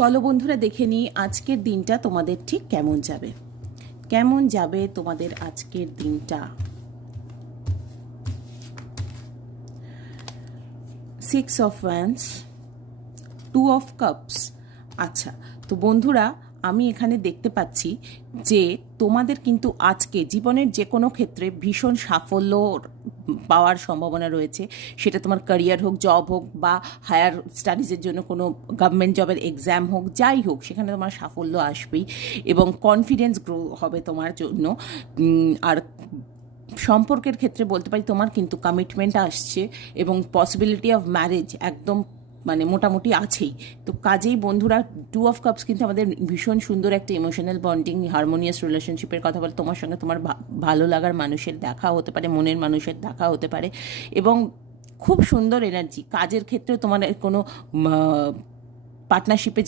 চলো বন্ধুরা দেখে নিই আজকের দিনটা তোমাদের ঠিক কেমন যাবে। কেমন যাবে তোমাদের আজকের দিনটা। 6 of Wands, 2 of Cups। আচ্ছা, তো বন্ধুরা আমি এখানে দেখতে পাচ্ছি যে তোমাদের কিন্তু আজকে জীবনের যে কোনো ক্ষেত্রে ভীষণ সাফল্য পাওয়ার সম্ভাবনা রয়েছে। সেটা তোমার ক্যারিয়ার হোক, জব হোক, বা হায়ার স্টাডিজের জন্য কোনো গভর্নমেন্ট জবের এক্সাম হোক, যাই হোক সেখানে তোমার সাফল্য আসবেই এবং কনফিডেন্স গ্রো হবে তোমার জন্য। আর সম্পর্কের ক্ষেত্রে বলতে পারি তোমার কিন্তু কমিটমেন্ট আসছে এবং পসিবিলিটি অফ ম্যারেজ একদম মোটামুটি আছেই। তো কাজেই বন্ধুরা 2 of Cups কিন্তু আমাদের ভীষণ সুন্দর একটা ইমোশনাল বন্ডিং, হারমোনিয়াস রিলেশনশিপের কথা বলে। তোমার সঙ্গে তোমার ভালো লাগার মানুষের দেখা হতে পারে, মনের মানুষের দেখা হতে পারে এবং খুব সুন্দর এনার্জি। কাজের ক্ষেত্রেও তোমার কোনো পার্টনারশিপে